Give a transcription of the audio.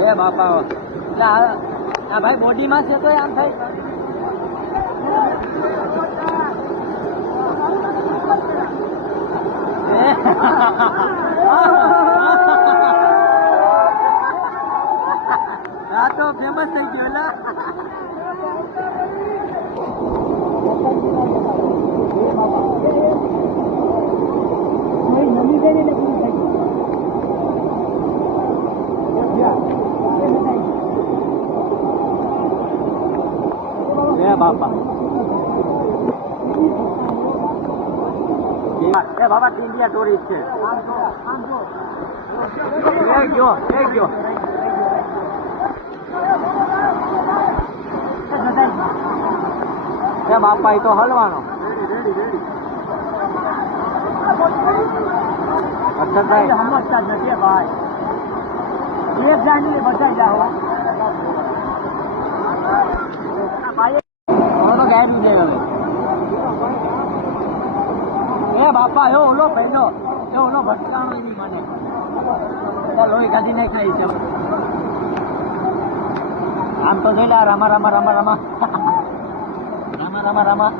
એ બાપા આ ભાઈ બોડીમાં છે તો આમ થાય આ તો ફેમસ થઈ ગયો ને બાપા એ બાબા ઇન્ડિયા ટુરિસ્ટ છે ગયો એ બાપા એ તો હલવાનો અક્ષરભાઈ સમજતા જ નથી ભાઈ એક જાણી બધા જાઓ એ બાપા એવો ઓલો પહેલો એ ઓલો ભટકાણો એની મને લોહી કાઢી નહીં ખાઈ છે આમ તો જોઈ લે રામા રામા રામા રામા રામા રામા રામા